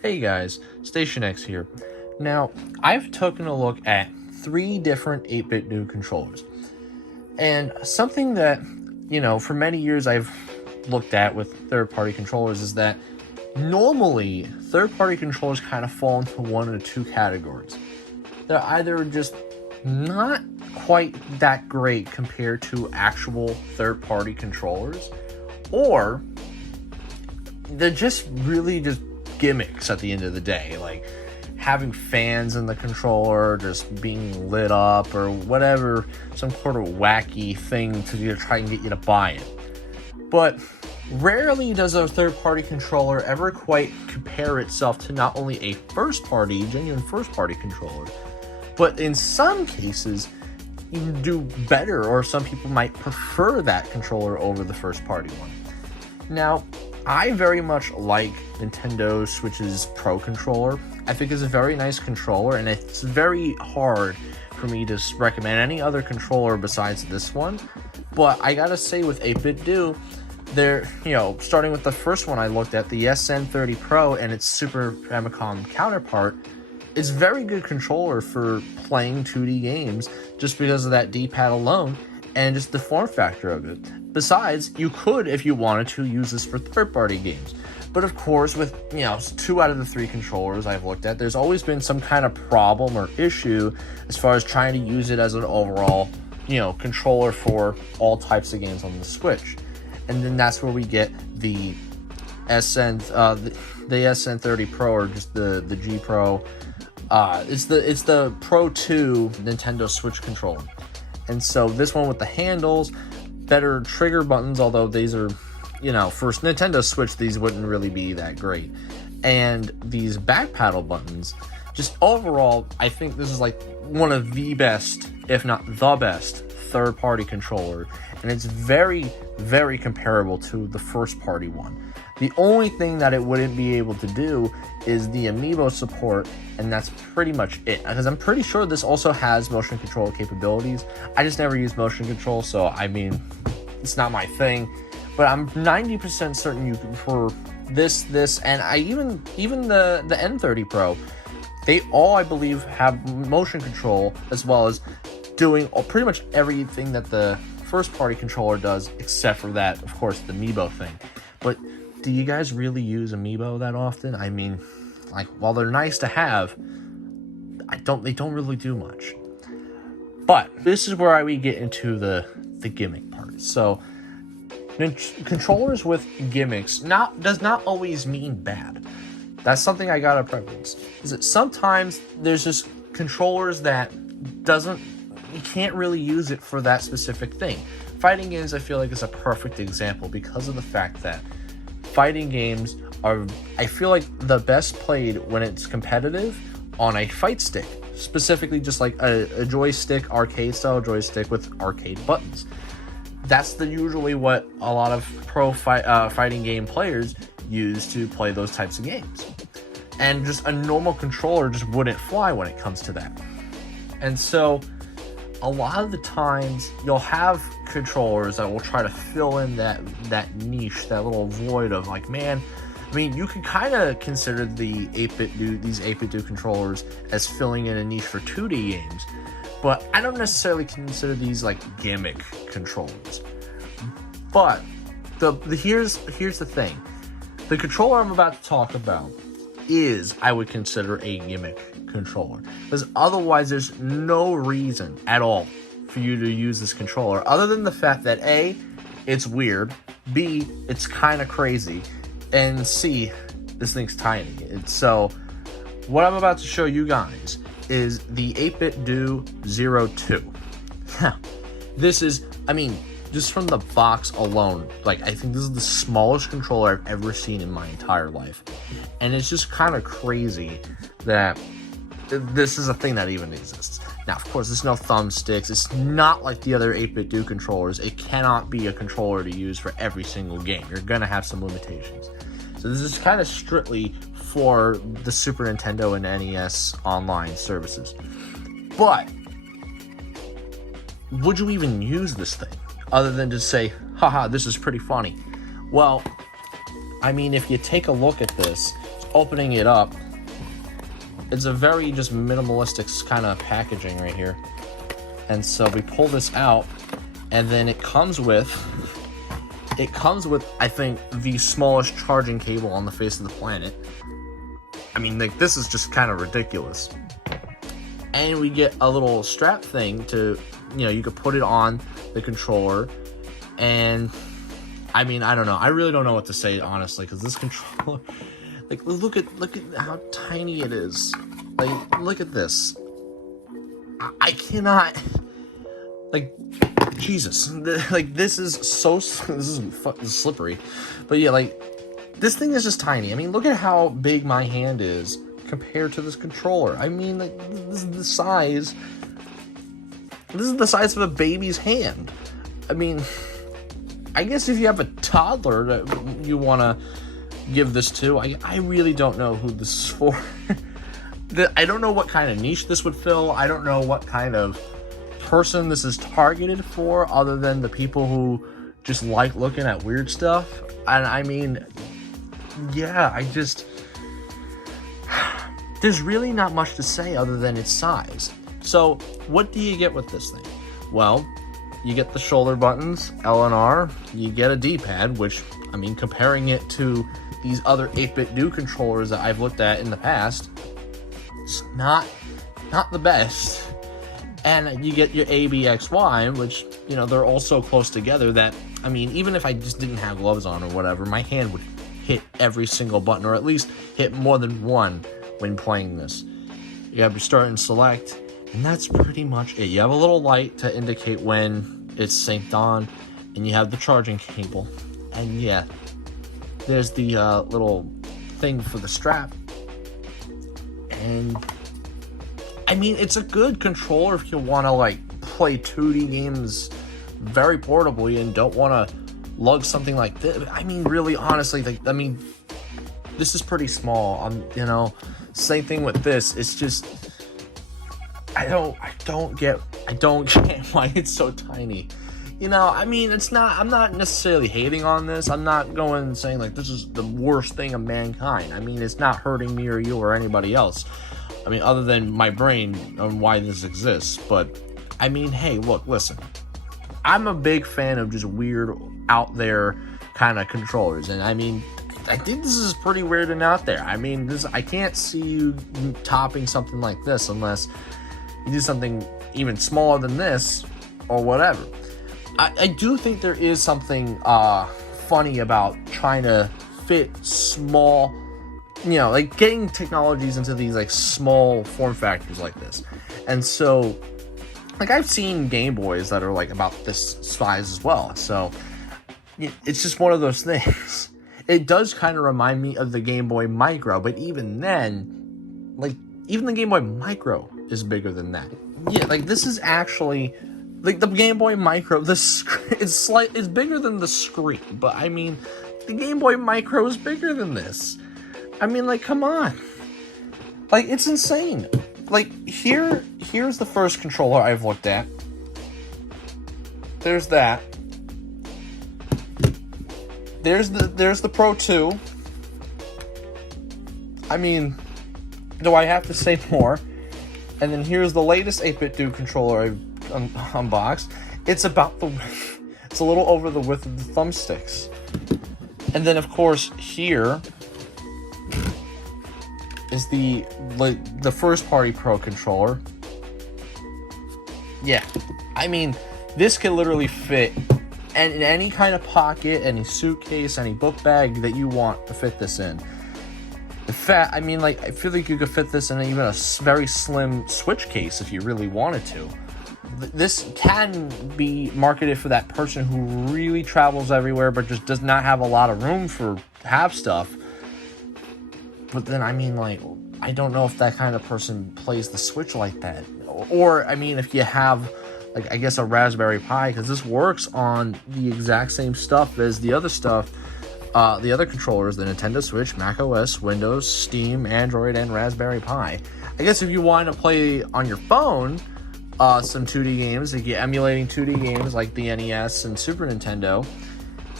Hey guys, Station X here. Now, I've taken a look at 3 different 8-bit new controllers. And something that, for many years I've looked at with third-party controllers is that normally third-party controllers kind of fall into one of two categories. They're either just not quite that great compared to actual third-party controllers, or they're just really just gimmicks at the end of the day, like having fans in the controller just being lit up or whatever, some sort of wacky thing to try and get you to buy it. But rarely does a third-party controller ever quite compare itself to not only a genuine first-party controller, but in some cases you can do better, or some people might prefer that controller over the first-party one. Now, I very much like Nintendo Switch's Pro controller. I think it's a very nice controller, and it's very hard for me to recommend any other controller besides this one. But I gotta say, with 8-bit Do, they're, starting with the first one I looked at, the SN30 Pro and its Super Famicom counterpart, it's very good controller for playing 2D games just because of that D-pad alone and just the form factor of it. Besides, you could, if you wanted to, use this for third-party games. But of course, with 2 out of the 3 controllers I've looked at, there's always been some kind of problem or issue as far as trying to use it as an overall, controller for all types of games on the Switch. And then that's where we get the the SN30 Pro, or just the G Pro. It's the Pro 2 Nintendo Switch controller. And so this one with the handles, better trigger buttons, although these are, for Nintendo Switch, these wouldn't really be that great. And these back paddle buttons, just overall, I think this is like one of the best, if not the best, third-party controller. And it's very, very comparable to the first-party one. The only thing that it wouldn't be able to do is the amiibo support, and that's pretty much it. Because I'm pretty sure this also has motion control capabilities. I just never use motion control, so it's not my thing. But I'm 90% certain you can, for this, and even the N30 Pro, they all, I believe, have motion control, as well as doing pretty much everything that the first-party controller does, except for that, of course, the amiibo thing. But do you guys really use amiibo that often? While they're nice to have, they don't really do much. But this is where we get into the gimmick part. So, controllers with gimmicks does not always mean bad. That's something I gotta preference. Is that sometimes there's just controllers that you can't really use it for that specific thing. Fighting games, I feel like, is a perfect example because of the fact that fighting games are, I feel like, the best played when it's competitive on a fight stick, specifically just like a joystick, arcade style joystick with arcade buttons. That's usually what a lot of fighting game players use to play those types of games. And just a normal controller just wouldn't fly when it comes to that. And so a lot of the times you'll have controllers that will try to fill in that niche, that little void of you could kind of consider these 8-bit Do controllers as filling in a niche for 2D games, but I don't necessarily consider these like gimmick controllers. But here's the thing. The controller I'm about to talk about I would consider a gimmick controller, because otherwise there's no reason at all for you to use this controller other than the fact that A, it's weird, B, it's kind of crazy, and C, this thing's tiny. So what I'm about to show you guys is the 8-bit Do 02. This is, just from the box alone, I think this is the smallest controller I've ever seen in my entire life. And it's just kind of crazy that this is a thing that even exists. Now, of course, there's no thumbsticks. It's not like the other 8-bit Do controllers. It cannot be a controller to use for every single game. You're going to have some limitations. So this is kind of strictly for the Super Nintendo and NES online services. But would you even use this thing other than to say, haha, this is pretty funny? Well, if you take a look at this, opening it up, it's a very just minimalistic kind of packaging right here. And so we pull this out, and then it comes with, I think, the smallest charging cable on the face of the planet. I mean, like, this is just kind of ridiculous. And we get a little strap thing to, you know, you could put it on the controller. And I mean, I don't know. I really don't know what to say, honestly, because this controller, like, look at how tiny it is. Like, look at this. I cannot, like, Jesus. Like, this is so, this is fucking slippery. But yeah, like, this thing is just tiny. I mean, look at how big my hand is compared to this controller. I mean, like, this is the size. This is the size of a baby's hand. I mean, I guess if you have a toddler that you want to give this to, I really don't know who this is for. I don't know what kind of niche this would fill. I don't know what kind of person this is targeted for, other than the people who just like looking at weird stuff. And I mean, yeah, there's really not much to say other than its size. So what do you get with this thing? Well, you get the shoulder buttons, L and R, you get a D-pad, which, I mean, comparing it to these other 8-bit do controllers that I've looked at in the past, it's not the best. And you get your A, B, X, Y, which, you know, they're all so close together that, I mean, even if I just didn't have gloves on or whatever, my hand would hit every single button, or at least hit more than one when playing this. You have your start and select, and that's pretty much it. You have a little light to indicate when it's synced on, and you have the charging cable. And yeah, there's the little thing for the strap. And I mean, it's a good controller if you want to, like, play 2D games very portably and don't want to lug something like this. I mean, really, honestly, like, I mean, this is pretty small. You know, same thing with this. It's just, I don't get why it's so tiny. You know, I mean, I'm not necessarily hating on this. I'm not going and saying, like, this is the worst thing of mankind. I mean, it's not hurting me or you or anybody else. I mean, other than my brain on why this exists. But, I mean, hey, look, listen. I'm a big fan of just weird, out there kind of controllers. And, I mean, I think this is pretty weird and out there. I mean, I can't see you topping something like this unless you do something even smaller than this or whatever. I do think there is something funny about trying to fit small, you know, like getting technologies into these like small form factors like this. And so, like, I've seen Game Boys that are like about this size as well. So it's just one of those things. It does kind of remind me of the Game Boy Micro, but even then, like, even the Game Boy Micro is bigger than that. Yeah, like, this is actually, like, the Game Boy Micro, it's bigger than the screen, but I mean, the Game Boy Micro is bigger than this. I mean, like, come on. Like, it's insane. Like, here's the first controller I've looked at. There's that. There's the Pro 2. I mean, do I have to say more? And then here's the latest 8-bit do controller I've unboxed. It's a little over the width of the thumbsticks. And then, of course, here is the first party Pro controller. Yeah, I mean, this can literally fit in any kind of pocket, any suitcase, any book bag that you want to fit this in. In fact, I mean, like, I feel like you could fit this in even a very slim Switch case if you really wanted to. This can be marketed for that person who really travels everywhere but just does not have a lot of room for have stuff. But then, I mean, like, I don't know if that kind of person plays the Switch like that. Or, I mean, if you have, like, I guess a Raspberry Pi, because this works on the exact same stuff as the other stuff, the other controllers, the Nintendo Switch, Mac OS, Windows, Steam, Android, and Raspberry Pi. I guess if you want to play on your phone some 2D games, like you're emulating 2D games like the NES and Super Nintendo,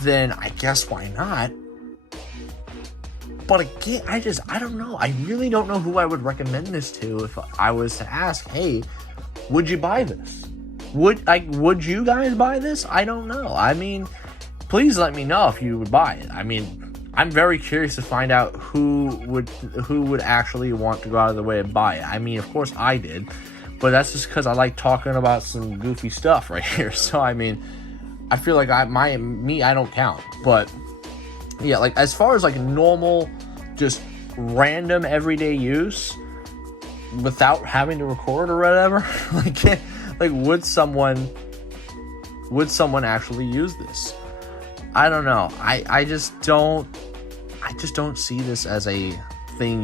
then I guess why not? But again, I don't know. I really don't know who I would recommend this to if I was to ask, hey, would you buy this? Would you guys buy this? I don't know. I mean, please let me know if you would buy it. I mean, I'm very curious to find out who would actually want to go out of the way and buy it. I mean, of course I did, but that's just because I like talking about some goofy stuff right here. So I mean, I feel like I don't count. But yeah, like as far as like normal, just random everyday use without having to record or whatever, like would someone actually use this? I don't know. I just don't see this as a thing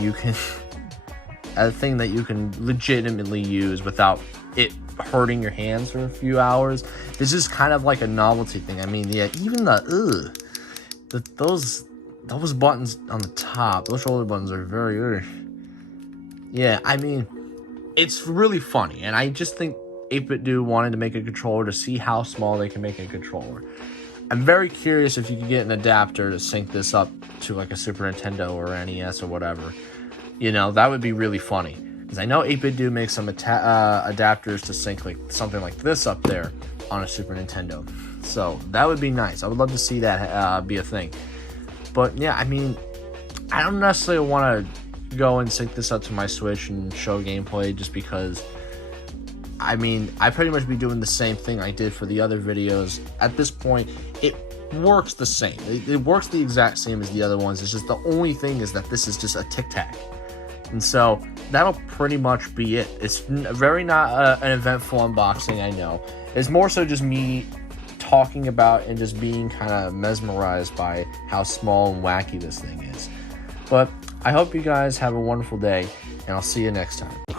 that you can legitimately use without it hurting your hands for a few hours. This is kind of like a novelty thing. I mean, yeah, even those buttons on the top, those shoulder buttons are very yeah, I mean, it's really funny, and I just think 8BitDo wanted to make a controller to see how small they can make a controller. I'm very curious if you could get an adapter to sync this up to like a Super Nintendo or NES or whatever. You know, that would be really funny. Because I know 8BitDo makes some adapters to sync like something like this up there on a Super Nintendo. So that would be nice. I would love to see that be a thing. But yeah, I mean, I don't necessarily want to go and sync this up to my Switch and show gameplay just because, I mean, I pretty much be doing the same thing I did for the other videos. At this point, it works the same. It works the exact same as the other ones. It's just the only thing is that this is just a Tic Tac. And so that'll pretty much be it. It's very not an eventful unboxing, I know. It's more so just me talking about and just being kind of mesmerized by how small and wacky this thing is. But I hope you guys have a wonderful day, and I'll see you next time.